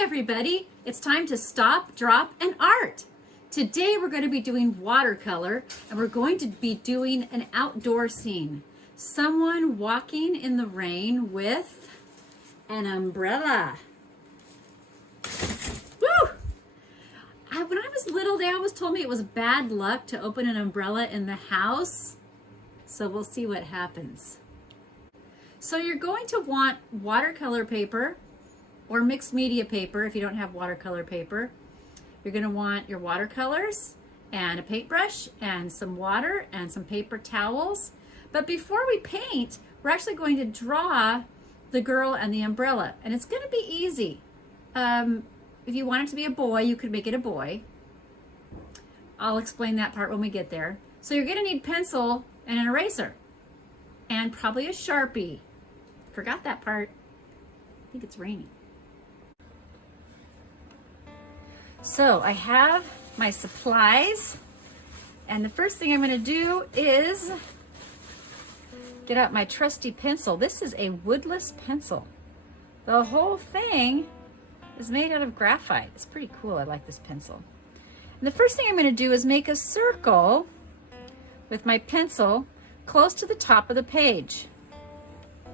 everybody, it's time to stop, drop, and art. Today we're going to be doing watercolor and we're going to be doing an outdoor scene. Someone walking in the rain with an umbrella. Woo! When I was little, they always told me it was bad luck to open an umbrella in the house. So we'll see what happens. So you're going to want watercolor paper or mixed media paper if you don't have watercolor paper. You're going to want your watercolors and a paintbrush and some water and some paper towels. But before we paint, we're actually going to draw the girl and the umbrella. And it's going to be easy. If you want it to be a boy, you could make it a boy. I'll explain that part when we get there. So you're going to need pencil and an eraser and probably a Sharpie. Forgot that part. I think it's raining. So I have my supplies, and the first thing I'm going to do is get out my trusty pencil. This is a woodless pencil. The whole thing is made out of graphite. It's pretty cool. I like this pencil. And the first thing I'm going to do is make a circle with my pencil close to the top of the page.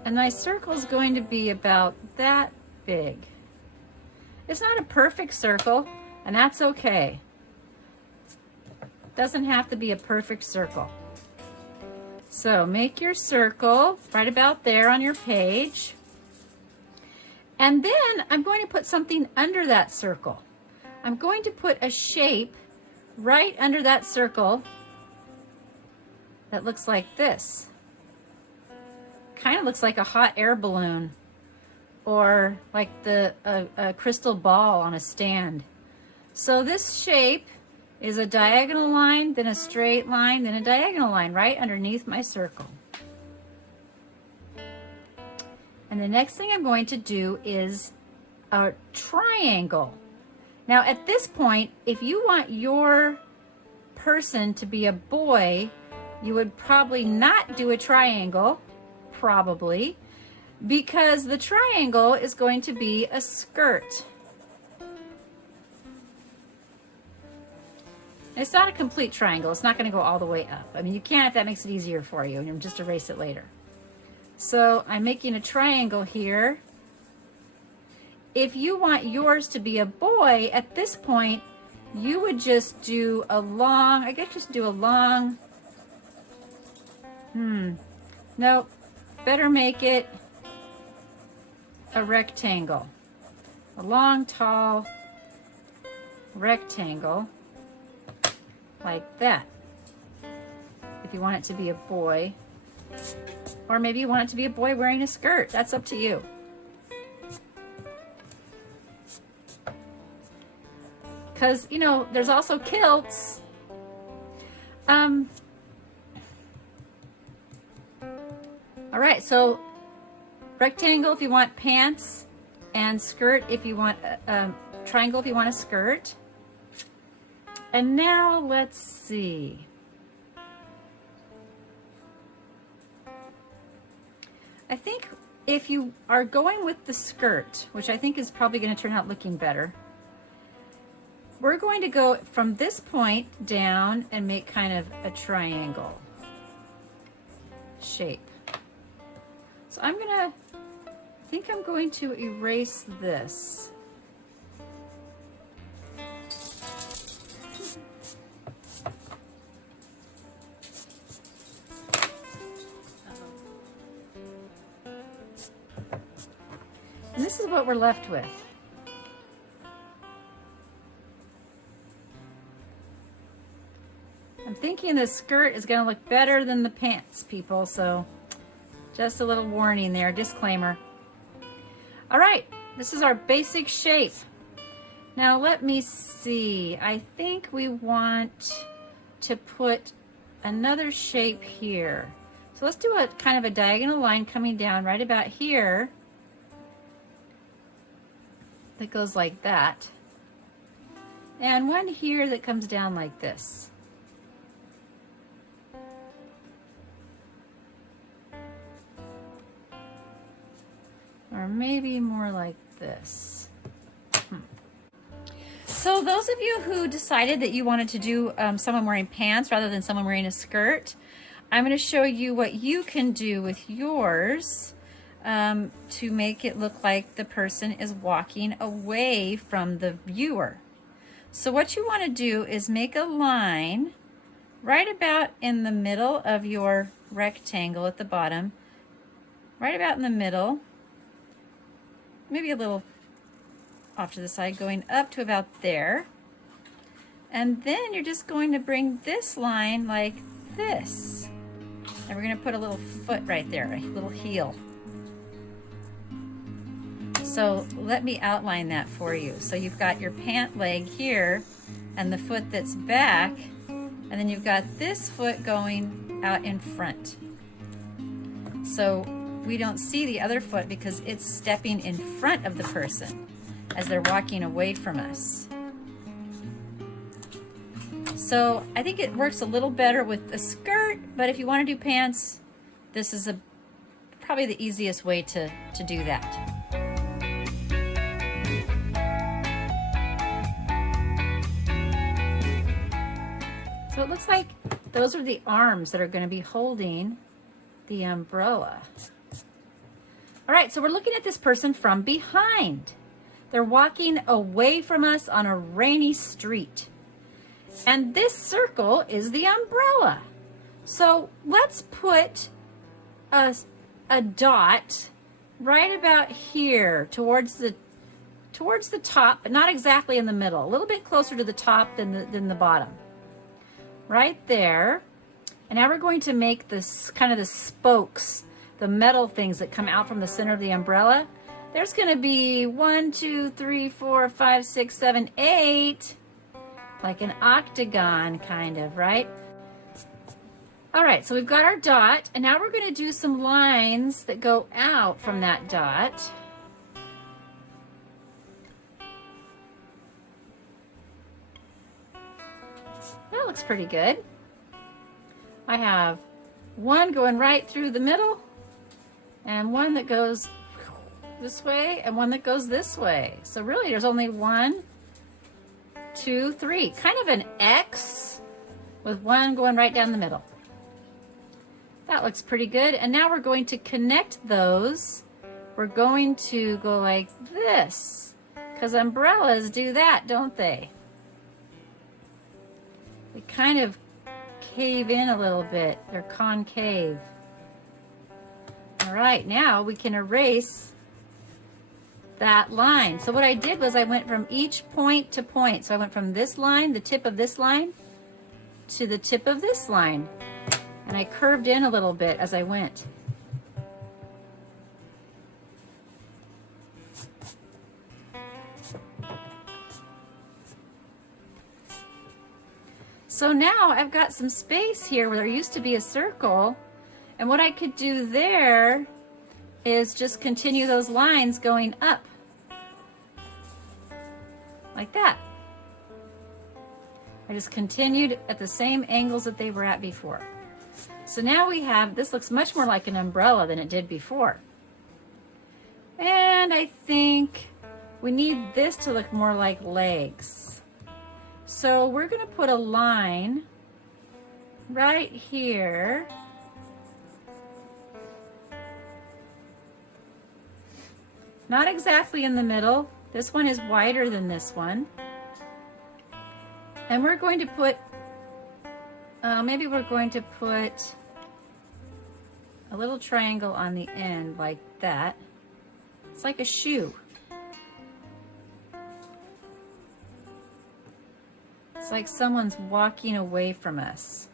And my circle is going to be about that big. It's not a perfect circle, and that's okay. Doesn't have to be a perfect circle. So make your circle right about there on your page. And then I'm going to put something under that circle. I'm going to put a shape right under that circle that looks like this. Kind of looks like a hot air balloon or like a crystal ball on a stand. So this shape is a diagonal line, then a straight line, then a diagonal line right underneath my circle. And the next thing I'm going to do is a triangle. Now at this point, if you want your person to be a boy, you would probably not do a triangle, probably, because the triangle is going to be a skirt. It's not a complete triangle. It's not going to go all the way up. I mean, you can if that makes it easier for you, and you'll just erase it later. So I'm making a triangle here. If you want yours to be a boy, at this point, you would just do a long, I guess just do a long, no, better make it a rectangle. A long, tall rectangle like that. If you want it to be a boy, or maybe you want it to be a boy wearing a skirt. That's up to you. Because, you know, there's also kilts. All right, so rectangle if you want pants, and skirt if you want, triangle if you want a skirt. And now let's see. I think if you are going with the skirt, which I think is probably going to turn out looking better, we're going to go from this point down and make kind of a triangle shape. So I think I'm going to erase this. And this is what we're left with. I'm thinking the skirt is going to look better than the pants, people, so just a little warning there, disclaimer. All right, this is our basic shape. Now let me see. I think we want to put another shape here. So let's do a kind of a diagonal line coming down right about here. That goes like that. And one here that comes down like this. Or maybe more like this. So those of you who decided that you wanted to do someone wearing pants rather than someone wearing a skirt, I'm going to show you what you can do with yours to make it look like the person is walking away from the viewer. So what you want to do is make a line right about in the middle of your rectangle at the bottom, right about in the middle, maybe a little off to the side, going up to about there. And then you're just going to bring this line like this. And we're going to put a little foot right there, a little heel. So let me outline that for you. So you've got your pant leg here and the foot that's back, and then you've got this foot going out in front. So we don't see the other foot because it's stepping in front of the person as they're walking away from us. So I think it works a little better with a skirt, but if you want to do pants, this is probably the easiest way to do that. So it looks like those are the arms that are going to be holding the umbrella. All right, so we're looking at this person from behind. They're walking away from us on a rainy street. And this circle is the umbrella. So let's put a dot right about here towards the top, but not exactly in the middle. A little bit closer to the top than the bottom. Right there. And now we're going to make this kind of the spokes, the metal things that come out from the center of the umbrella. There's going to be 1, 2, 3, 4, 5, 6, 7, 8, like an octagon kind of, right? All right, so we've got our dot, and now we're going to do some lines that go out from that dot. That looks pretty good. I have one going right through the middle, and one that goes this way, and one that goes this way. So really there's only 1, 2, 3. Kind of an X with one going right down the middle. That looks pretty good. And now we're going to connect those. We're going to go like this, because umbrellas do that, don't they? They kind of cave in a little bit. They're concave. All right, now we can erase that line. So what I did was I went from each point to point. So I went from this line, the tip of this line, to the tip of this line. And I curved in a little bit as I went. So now I've got some space here where there used to be a circle. And what I could do there is just continue those lines going up. Like that. I just continued at the same angles that they were at before. So now we have, this looks much more like an umbrella than it did before. And I think we need this to look more like legs. So we're going to put a line right here. Not exactly in the middle. This one is wider than this one. And we're going to put, maybe we're going to put a little triangle on the end like that. It's like a shoe. It's like someone's walking away from us.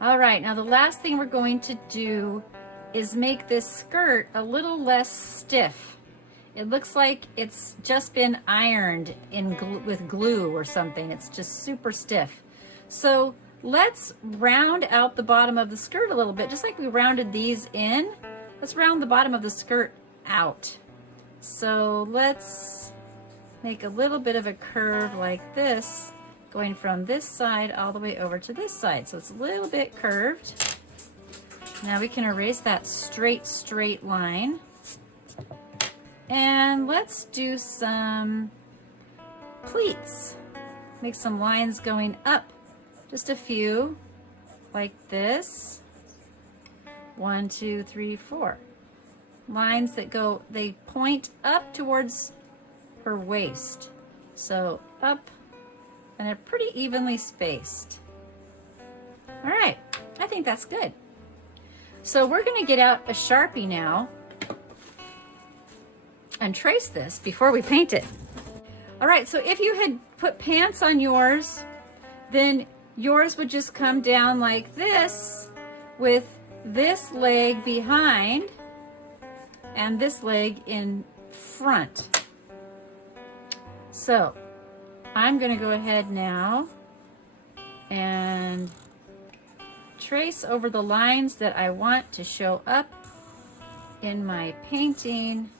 All right, now the last thing we're going to do is make this skirt a little less stiff. It looks like it's just been ironed with glue or something. It's just super stiff. So let's round out the bottom of the skirt a little bit, just like we rounded these in. Let's round the bottom of the skirt out. So let's make a little bit of a curve like this, going from this side all the way over to this side. So it's a little bit curved. Now we can erase that straight line. And let's do some pleats. Make some lines going up, just a few, like this. 1, 2, 3, 4. Lines that go, they point up towards her waist. So up, and they're pretty evenly spaced. All right, I think that's good. So we're gonna get out a Sharpie now and trace this before we paint it. All right, so if you had put pants on yours, then yours would just come down like this with this leg behind and this leg in front. So I'm gonna go ahead now and trace over the lines that I want to show up in my painting,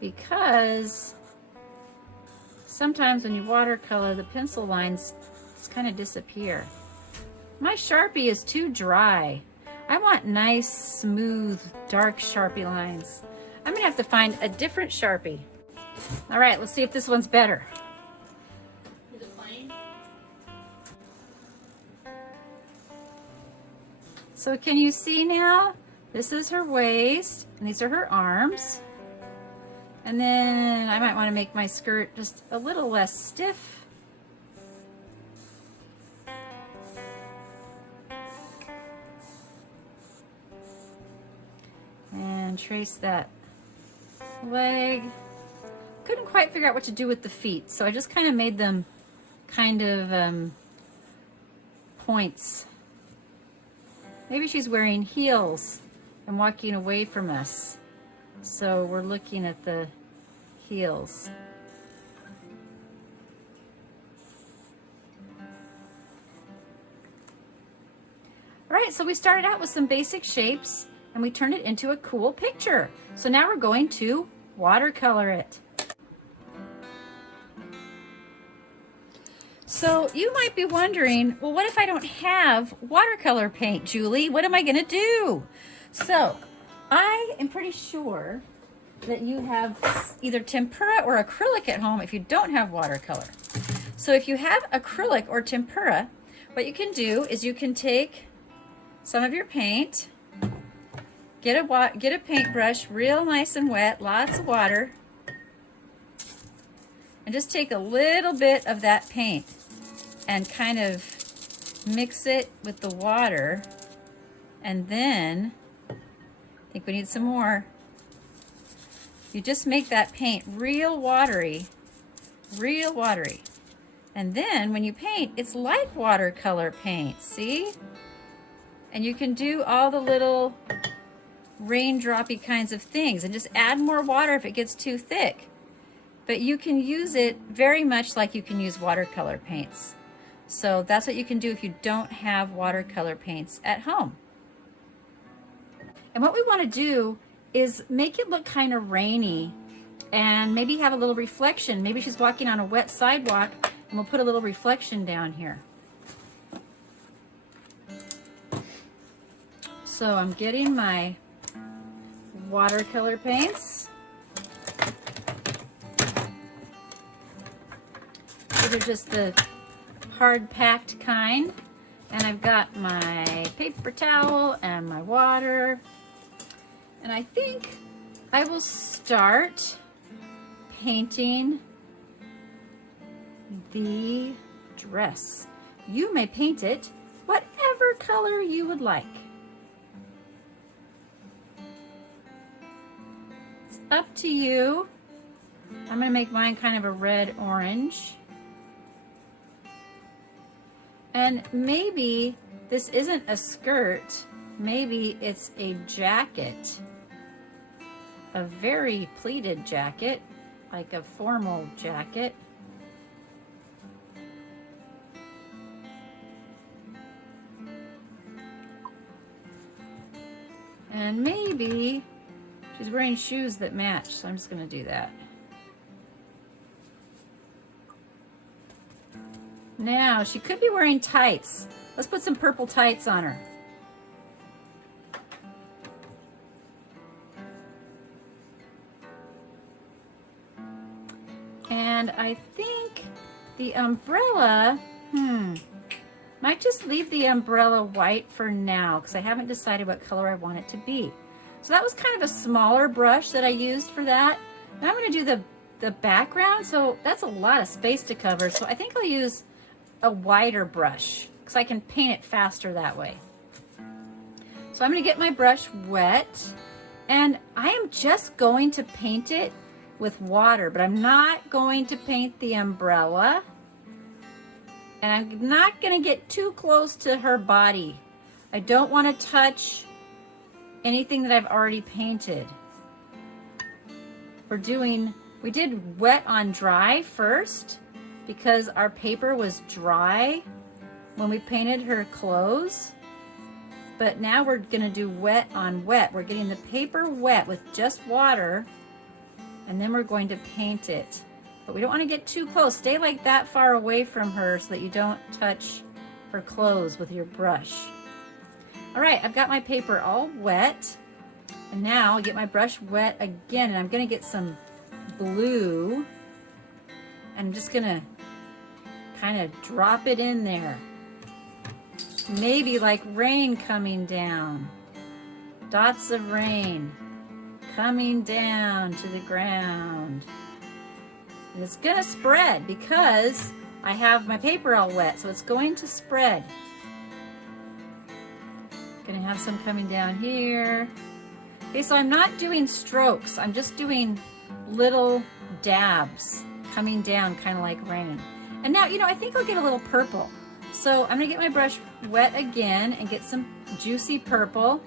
because sometimes when you watercolor, the pencil lines just kind of disappear. My Sharpie is too dry. I want nice, smooth, dark Sharpie lines. I'm gonna have to find a different Sharpie. All right, let's see if this one's better. Is it plain? So can you see now? This is her waist, and these are her arms. And then I might want to make my skirt just a little less stiff. And trace that leg. Couldn't quite figure out what to do with the feet, so I just kind of made them kind of points. Maybe she's wearing heels and walking away from us. So we're looking at the heels. All right, so we started out with some basic shapes and we turned it into a cool picture. So now we're going to watercolor it. So you might be wondering, well, what if I don't have watercolor paint, Julie? What am I gonna do? So I am pretty sure that you have either tempera or acrylic at home if you don't have watercolor. So if you have acrylic or tempera, what you can do is you can take some of your paint, get a paintbrush real nice and wet, lots of water, and just take a little bit of that paint and kind of mix it with the water. And then, I think we need some more. You just make that paint real watery, real watery. And then when you paint, it's like watercolor paint, see? And you can do all the little raindroppy kinds of things and just add more water if it gets too thick. But you can use it very much like you can use watercolor paints. So that's what you can do if you don't have watercolor paints at home. And what we want to do is make it look kind of rainy and maybe have a little reflection. Maybe she's walking on a wet sidewalk and we'll put a little reflection down here. So I'm getting my watercolor paints. These are just the hard packed kind. And I've got my paper towel and my water. And I think I will start painting the dress. You may paint it whatever color you would like. It's up to you. I'm going to make mine kind of a red-orange. And maybe this isn't a skirt, maybe it's a jacket. A very pleated jacket, like a formal jacket. And maybe she's wearing shoes that match, so I'm just gonna do that. Now, she could be wearing tights. Let's put some purple tights on her. I think the umbrella, might just leave the umbrella white for now because I haven't decided what color I want it to be. So that was kind of a smaller brush that I used for that. Now I'm going to do the background, so that's a lot of space to cover. So I think I'll use a wider brush because I can paint it faster that way. So I'm going to get my brush wet, and I am just going to paint it with water, but I'm not going to paint the umbrella. And I'm not going to get too close to her body. I don't want to touch anything that I've already painted. We did wet on dry first because our paper was dry when we painted her clothes. But now we're going to do wet on wet. We're getting the paper wet with just water, and then we're going to paint it. But we don't want to get too close. Stay like that far away from her so that you don't touch her clothes with your brush. All right, I've got my paper all wet. And now I'll get my brush wet again, and I'm going to get some blue. I'm just going to kind of drop it in there. Maybe like rain coming down. Dots of rain coming down to the ground. And it's going to spread because I have my paper all wet, so it's going to spread. Going to have some coming down here. Okay, so I'm not doing strokes. I'm just doing little dabs coming down, kind of like rain. And now, I think I'll get a little purple. So I'm going to get my brush wet again and get some juicy purple.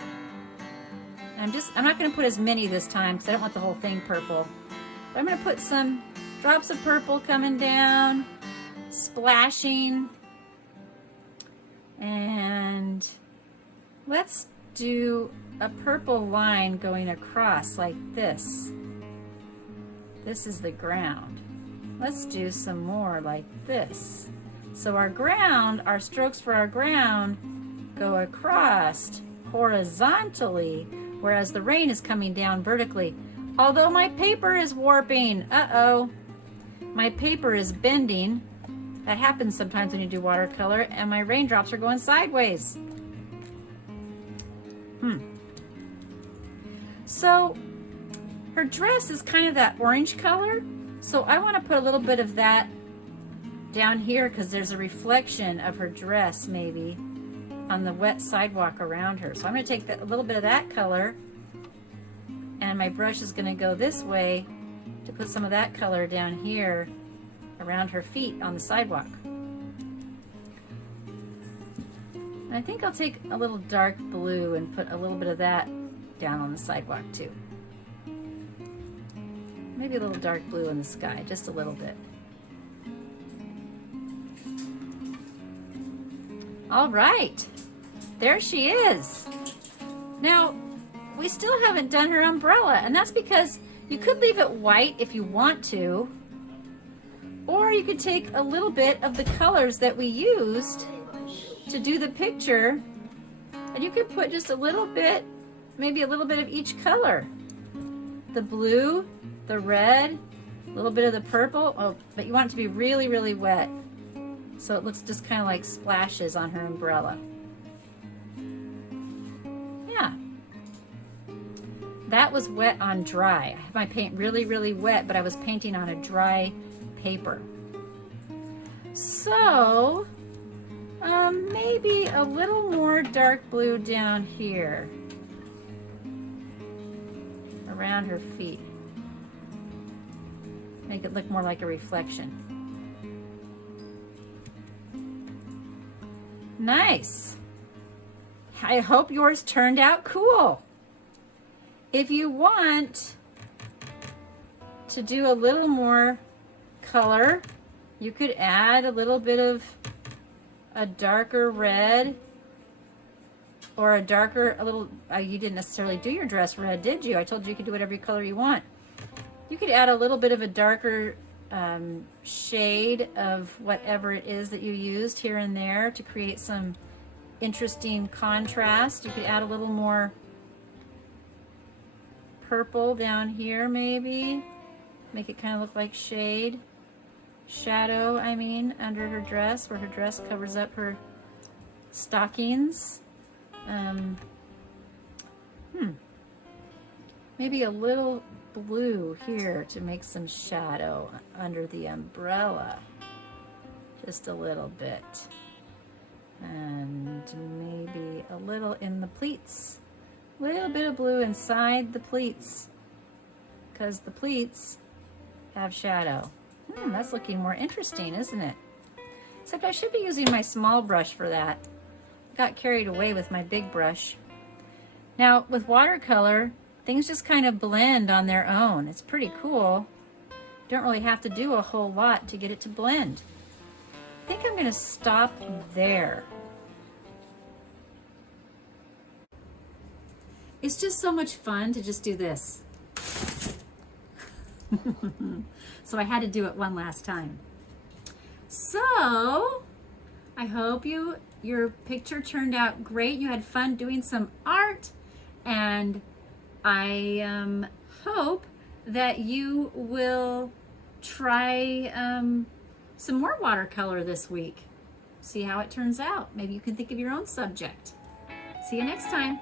And I'm not going to put as many this time because I don't want the whole thing purple. But I'm going to put some drops of purple coming down, splashing. And let's do a purple line going across like this. This is the ground. Let's do some more like this. So our strokes for our ground go across horizontally, whereas the rain is coming down vertically. Although my paper is warping. Uh-oh. My paper is bending. That happens sometimes when you do watercolor, and my raindrops are going sideways. So her dress is kind of that orange color, so I want to put a little bit of that down here because there's a reflection of her dress maybe on the wet sidewalk around her. So I'm going to take a little bit of that color, and my brush is going to go this way to put some of that color down here around her feet on the sidewalk. And I think I'll take a little dark blue and put a little bit of that down on the sidewalk too. Maybe a little dark blue in the sky, just a little bit. All right, there she is. Now, we still haven't done her umbrella, and that's because you could leave it white if you want to, or you could take a little bit of the colors that we used to do the picture, and you could put just a little bit, maybe a little bit of each color. The blue, the red, a little bit of the purple, but you want it to be really, really wet. So it looks just kind of like splashes on her umbrella. Yeah. That was wet on dry. I have my paint really, really wet, but I was painting on a dry paper. So, maybe a little more dark blue down here. Around her feet. Make it look more like a reflection. Nice. I hope yours turned out cool. If you want to do a little more color, you could add a little bit of a darker red or a little, you didn't necessarily do your dress red, did you? I told you could do whatever color you want. You could add a little bit of a darker shade of whatever it is that you used here and there to create some interesting contrast. You could add a little more purple down here maybe, make it kind of look like shade. shadow, I mean, under her dress, where her dress covers up her stockings. Maybe a little blue here to make some shadow under the umbrella. Just a little bit. And maybe a little in the pleats. A little bit of blue inside the pleats, because the pleats have shadow. That's looking more interesting, isn't it? Except I should be using my small brush for that. Got carried away with my big brush. Now, with watercolor, things just kind of blend on their own. It's pretty cool. Don't really have to do a whole lot to get it to blend. I think I'm going to stop there. It's just so much fun to just do this. So I had to do it one last time. So I hope your picture turned out great. You had fun doing some art, and I hope that you will try some more watercolor this week. See how it turns out. Maybe you can think of your own subject. See you next time.